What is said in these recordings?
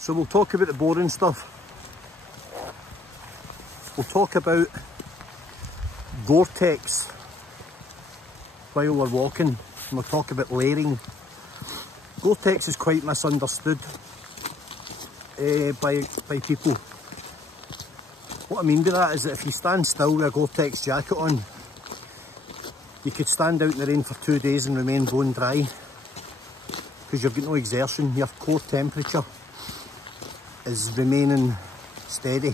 So we'll talk about the boring stuff. We'll talk about Goretex while we're walking, and we'll talk about layering. Goretex is quite misunderstood by people. What I mean by that is that if you stand still with a Goretex jacket on, you could stand out in the rain for 2 days and remain bone dry, because you've got no exertion. Your core temperature is remaining steady,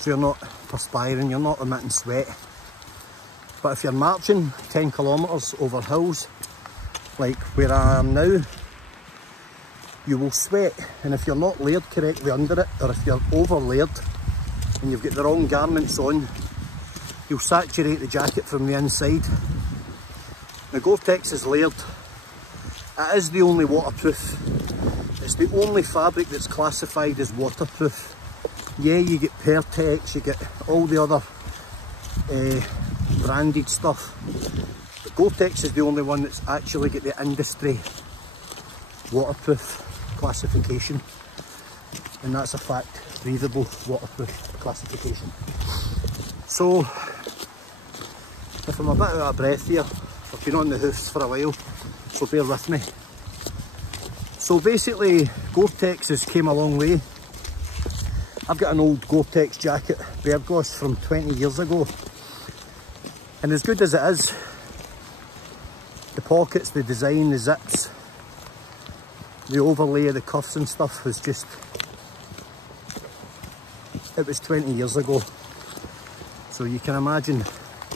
so you're not perspiring, you're not emitting sweat. But if you're marching 10 kilometres over hills, like where I am now, you will sweat, and if you're not layered correctly under it, or if you're over layered and you've got the wrong garments on, you'll saturate the jacket from the inside. The Goretex is layered. It is the only waterproof. It's the only fabric that's classified as waterproof. Yeah, you get Goretex, you get all the other branded stuff. But Goretex is the only one that's actually got the industry waterproof classification. And that's a fact, breathable waterproof classification. So, if I'm a bit out of breath here, I've been on the hoofs for a while, so bear with me. So basically, Goretex has came a long way. I've got an old Goretex jacket, Bergos, from 20 years ago. And as good as it is, the pockets, the design, the zips, the overlay of the cuffs and stuff was just, it was 20 years ago. So you can imagine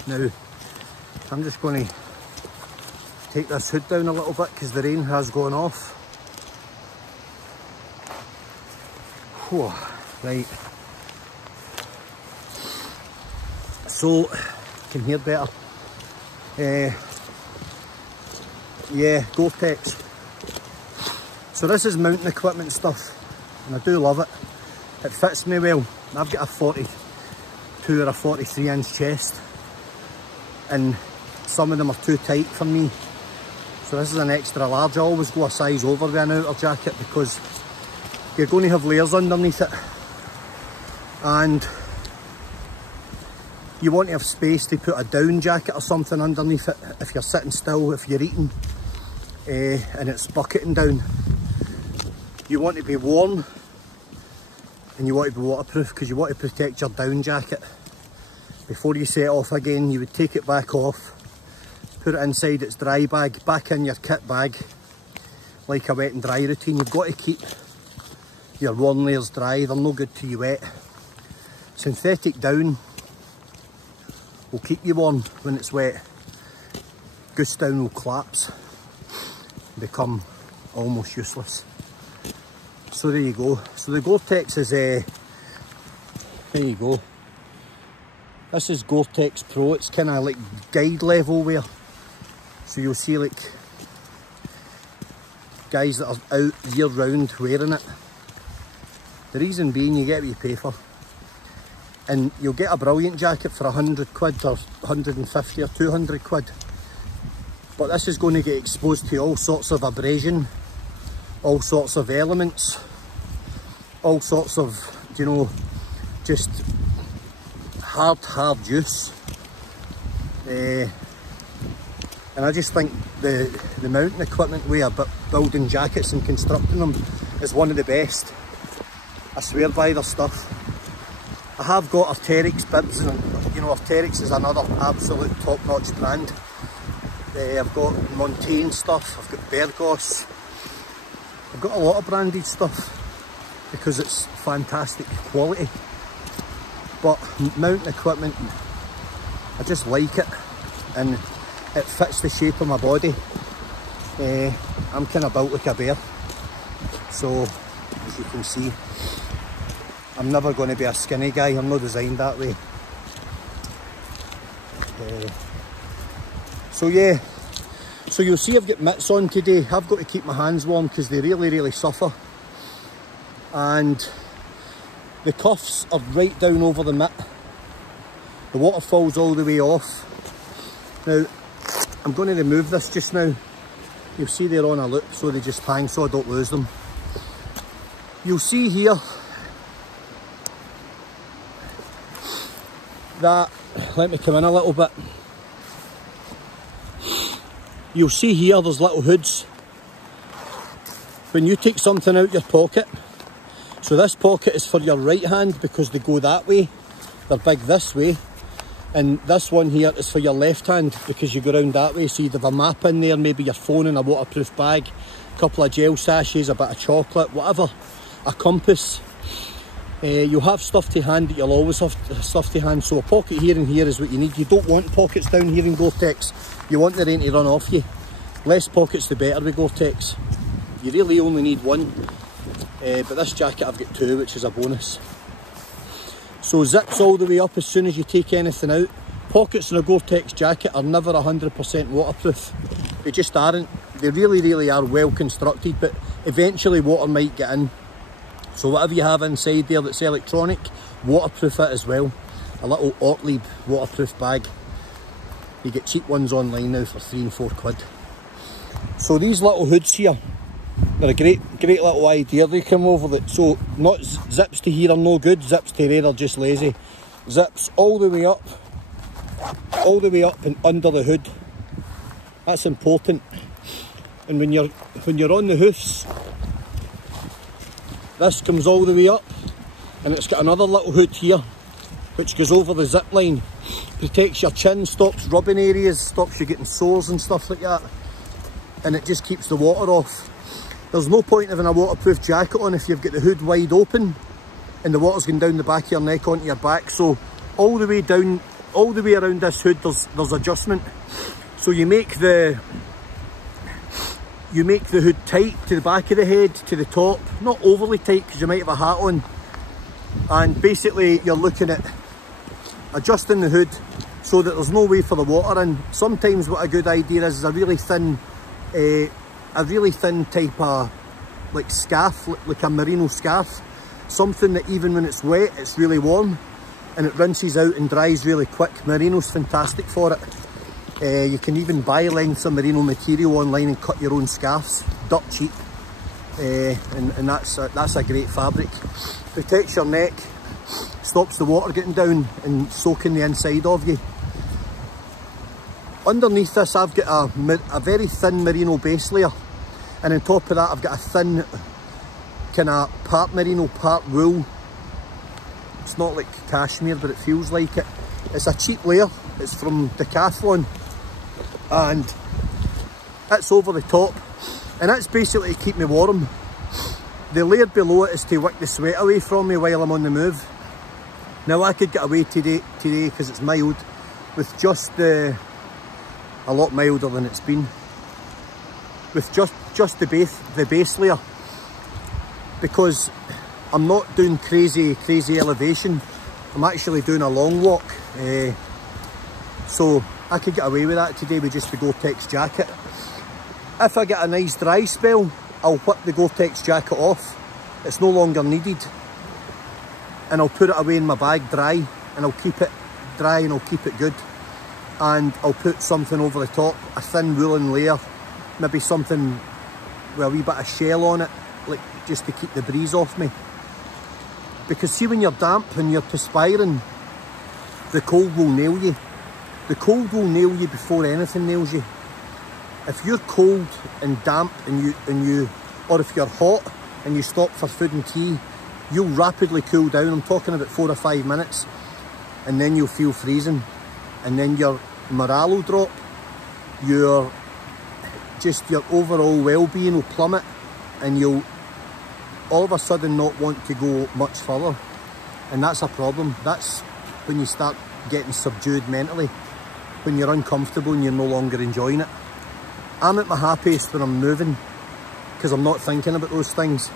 now, I'm just going to take this hood down a little bit because the rain has gone off. Whew, right. So, you can hear better. Yeah, Goretex. So this is mountain equipment stuff, and I do love it. It fits me well. I've got a 42 or a 43 inch chest, and some of them are too tight for me. So this is an extra large. I always go a size over with an outer jacket because you're going to have layers underneath it, and you want to have space to put a down jacket or something underneath it if you're sitting still, if you're eating and it's bucketing down. You want to be warm and you want to be waterproof because you want to protect your down jacket. Before you set off again, you would take it back off, put it inside its dry bag, back in your kit bag, like a wet and dry routine. You've got to keep your worn layers dry, they're no good to you wet. Synthetic down will keep you warm when it's wet. Goose down will collapse, become almost useless. So there you go. So the Goretex is there you go. This is Goretex Pro. It's kind of like guide level wear. So you'll see like guys that are out year round wearing it. The reason being, you get what you pay for. And you'll get a brilliant jacket for 100 quid or 150 or 200 quid. But this is going to get exposed to all sorts of abrasion, all sorts of elements, all sorts of, you know, just hard use. And I just think the mountain equipment way of building jackets and constructing them is one of the best. I swear by their stuff. I have got Goretex bibs, and you know, Goretex is another absolute top-notch brand. I've got Montaigne stuff, I've got Bergos. I've got a lot of branded stuff because it's fantastic quality. But mountain equipment, I just like it, and it fits the shape of my body. I'm kind of built like a bear, so as you can see, I'm never going to be a skinny guy. I'm not designed that way. So yeah, so you'll see I've got mitts on today. I've got to keep my hands warm because they really suffer. And the cuffs are right down over the mitt. The water falls all the way off. Now, I'm going to remove this just now. You'll see they're on a loop, so they just hang so I don't lose them. You'll see here that, let me come in a little bit. You'll see here there's little hoods. When you take something out your pocket, so this pocket is for your right hand because they go that way, they're big this way, and this one here is for your left hand because you go round that way. So you'd have a map in there, maybe your phone in a waterproof bag, a couple of gel sachets, a bit of chocolate, whatever, a compass. You'll have stuff to hand that you'll always have stuff to hand, so a pocket here and here is what you need. You don't want pockets down here in Goretex, you want the rain to run off you. Less pockets the better with Goretex. You really only need one, but this jacket I've got two, which is a bonus. So zips all the way up as soon as you take anything out. Pockets in a Goretex jacket are never 100% waterproof. They just aren't. They really are well constructed, but eventually water might get in. So whatever you have inside there that's electronic, waterproof it as well. A little Ortlieb waterproof bag. You get cheap ones online now for £3 and £4. So these little hoods here, they're a great little idea. They come over that, so not zips to here are no good, zips to there are just lazy. Zips all the way up and under the hood. That's important. And when you're on the hoofs, this comes all the way up, and it's got another little hood here which goes over the zip line. Protects your chin, stops rubbing areas, stops you getting sores and stuff like that, and it just keeps the water off. There's no point having a waterproof jacket on if you've got the hood wide open and the water's going down the back of your neck onto your back. So all the way down, all the way around this hood there's adjustment. So you make the hood tight to the back of the head, to the top, not overly tight because you might have a hat on, and basically you're looking at adjusting the hood so that there's no way for the water in. Sometimes what a good idea is a really thin type of like scarf, like a merino scarf, something that even when it's wet it's really warm and it rinses out and dries really quick. Merino's fantastic for it. You can even buy lengths of merino material online and cut your own scarves, dirt cheap, and that's a great fabric. Protects your neck, stops the water getting down and soaking the inside of you. Underneath this I've got a very thin merino base layer, and on top of that I've got a thin kind of part merino, part wool. It's not like cashmere, but it feels like it. It's a cheap layer, it's from Decathlon, and it's over the top, and that's basically to keep me warm. The layer below it is to wick the sweat away from me while I'm on the move. Now I could get away today because it's mild with just a lot milder than it's been, with just the base layer, because I'm not doing crazy elevation. I'm actually doing a long walk, so I could get away with that today with just the Goretex jacket. If I get a nice dry spell, I'll whip the Goretex jacket off. It's no longer needed, and I'll put it away in my bag dry, and I'll keep it dry and I'll keep it good. And I'll put something over the top, a thin woolen layer, maybe something with a wee bit of shell on it, like just to keep the breeze off me. Because see, when you're damp and you're perspiring, the cold will nail you. The cold will nail you before anything nails you. If you're cold and damp or if you're hot and you stop for food and tea, you'll rapidly cool down. I'm talking about 4 or 5 minutes, and then you'll feel freezing, and then your morale will drop. Your overall well-being will plummet, and you'll all of a sudden not want to go much further, and that's a problem. That's when you start getting subdued mentally, when you're uncomfortable and you're no longer enjoying it. I'm at my happiest when I'm moving, because I'm not thinking about those things.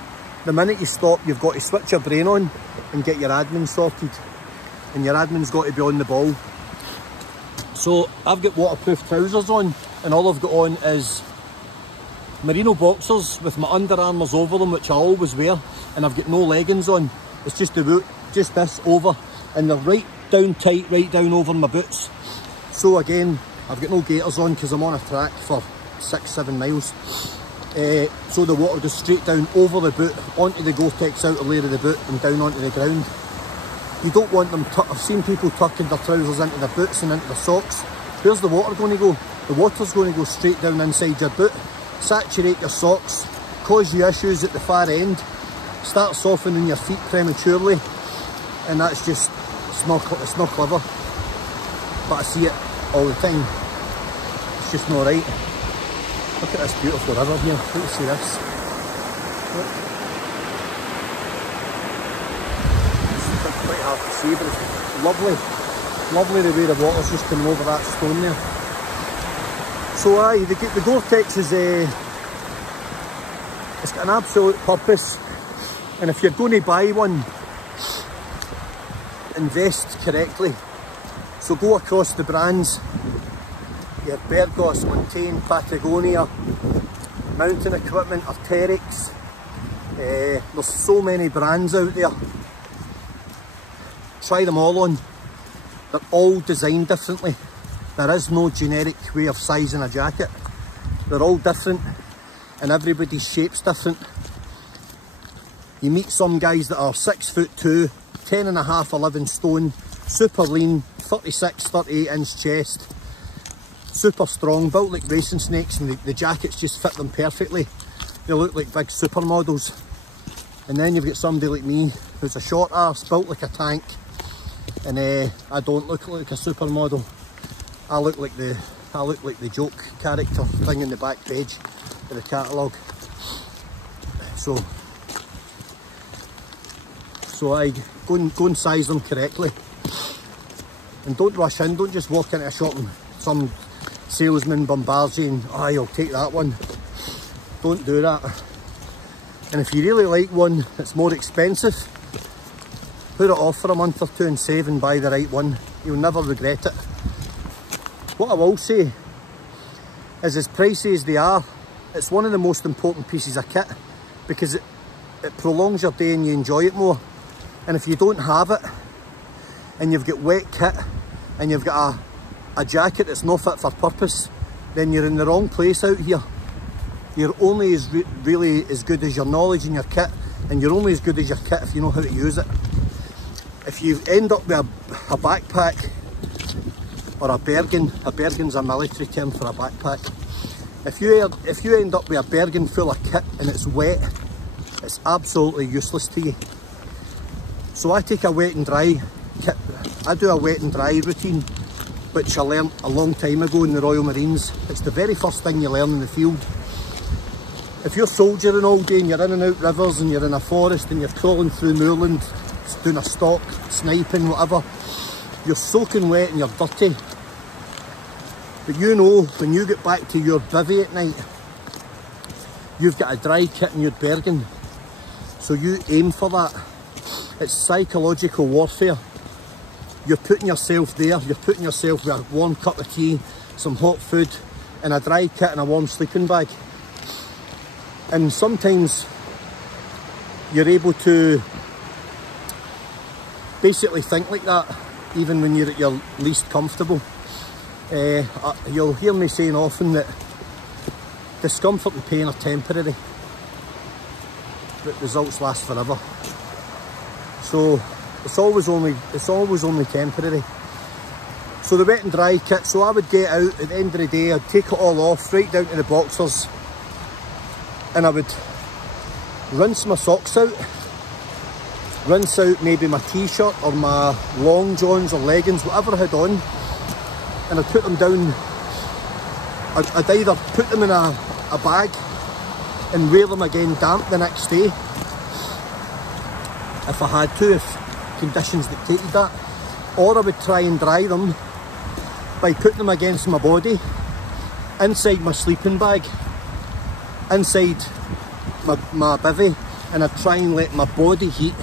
The minute you stop, you've got to switch your brain on and get your admin sorted, and your admin's got to be on the ball. So I've got waterproof trousers on, and all I've got on is merino boxers with my underarmers over them, which I always wear, and I've got no leggings on. It's just the boot, just this over, and they're right down tight, right down over my boots. So again, I've got no gaiters on because I'm on a track for 6-7 miles. so the water goes straight down over the boot, onto the Goretex outer layer of the boot and down onto the ground. You don't want them, I've seen people tucking their trousers into their boots and into their socks. Where's the water going to go? The water's going to go straight down inside your boot, saturate your socks, cause you issues at the far end, start softening your feet prematurely, and that's just, it's not clever. But I see it all the time. It's just not right. Look at this beautiful river here. Let me see this. Look. It's quite hard to see, but it's lovely. Lovely the way the water's just coming over that stone there. So aye, the Goretex is it's got an absolute purpose, and if you're going to buy one, invest correctly. So go across the brands. You have Bergos, Montane, Patagonia, Mountain Equipment, Arc'teryx. There's so many brands out there. Try them all on. They're all designed differently. There is no generic way of sizing a jacket. They're all different, and everybody's shape's different. You meet some guys that are 6'2", 10.5, 11 stone, super lean, 36, 38 inch chest, super strong, built like racing snakes, and the jackets just fit them perfectly. They look like big supermodels. And then you've got somebody like me who's a short arse, built like a tank, and I don't look like a supermodel. I look like the joke character thing in the back page of the catalogue. So I go and size them correctly, and don't rush in. Don't just walk into a shop and some salesman bombards you and, oh, you'll take that one. Don't do that. And if you really like one that's more expensive, put it off for a month or two and save and buy the right one. You'll never regret it. What I will say is, as pricey as they are, it's one of the most important pieces of kit, because it prolongs your day and you enjoy it more. And if you don't have it, and you've got wet kit, and you've got a jacket that's not fit for purpose, then you're in the wrong place out here. You're only really as good as your knowledge in your kit, and you're only as good as your kit if you know how to use it. If you end up with a backpack, or a bergen's a military term for a backpack. If you end up with a bergen full of kit and it's wet, it's absolutely useless to you. So I take a wet and dry kit. I do a wet and dry routine, which I learned a long time ago in the Royal Marines. It's the very first thing you learn in the field. If you're soldiering all day and you're in and out rivers and you're in a forest and you're crawling through moorland, doing a stalk, sniping, whatever, you're soaking wet and you're dirty. But you know, when you get back to your bivvy at night, you've got a dry kit in your bergen. So you aim for that. It's psychological warfare. You're putting yourself there, you're putting yourself with a warm cup of tea, some hot food, and a dry kit and a warm sleeping bag. And sometimes you're able to basically think like that, even when you're at your least comfortable. You'll hear me saying often that discomfort and pain are temporary, but results last forever. So it's always only temporary. So the wet and dry kit, so I would get out at the end of the day, I'd take it all off, right down to the boxers, and I would rinse my socks out, rinse out maybe my t-shirt or my long johns or leggings, whatever I had on, and I'd put them down. I'd either put them in a bag and wear them again damp the next day, if I had to, if conditions dictated that, or I would try and dry them by putting them against my body, inside my sleeping bag, inside my bivvy, and I'd try and let my body heat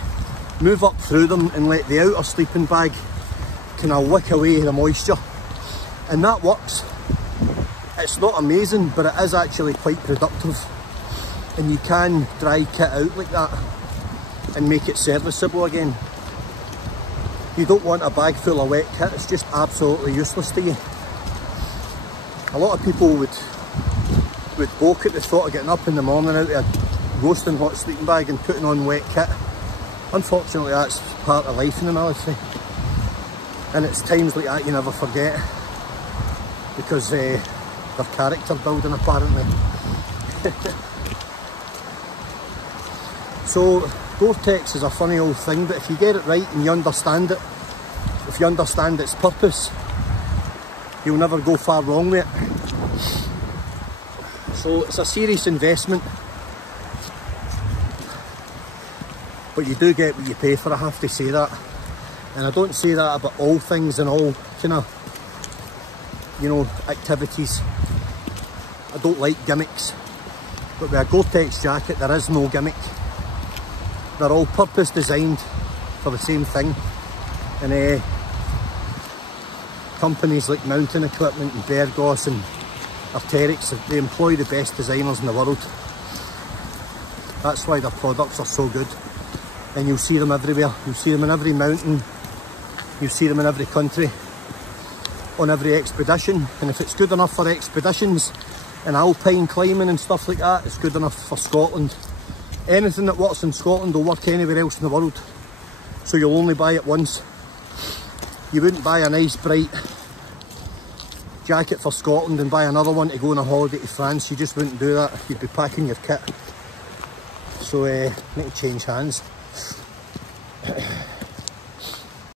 move up through them and let the outer sleeping bag kind of wick away the moisture. And that works. It's not amazing, but it is actually quite productive. And you can dry kit out like that and make it serviceable again. You don't want a bag full of wet kit, it's just absolutely useless to you. A lot of people would would balk at the thought of getting up in the morning out of a roasting hot sleeping bag and putting on wet kit. Unfortunately, that's part of life in the military, and it's times like that you never forget, because they're character building apparently. So Goretex is a funny old thing, but if you get it right and you understand it, if you understand its purpose, you'll never go far wrong with it. So it's a serious investment, but you do get what you pay for, I have to say that. And I don't say that about all things and all kind of, you know, activities. I don't like gimmicks, but with a Goretex jacket there is no gimmick. They're all purpose designed for the same thing. And companies like Mountain Equipment and Bergos and Goretex, they employ the best designers in the world. That's why their products are so good. And you'll see them everywhere. You'll see them in every mountain. You'll see them in every country, on every expedition. And if it's good enough for expeditions and alpine climbing and stuff like that, it's good enough for Scotland. Anything that works in Scotland will work anywhere else in the world. So you'll only buy it once. You wouldn't buy a nice bright jacket for Scotland and buy another one to go on a holiday to France. You just wouldn't do that. You'd be packing your kit. So need to change hands.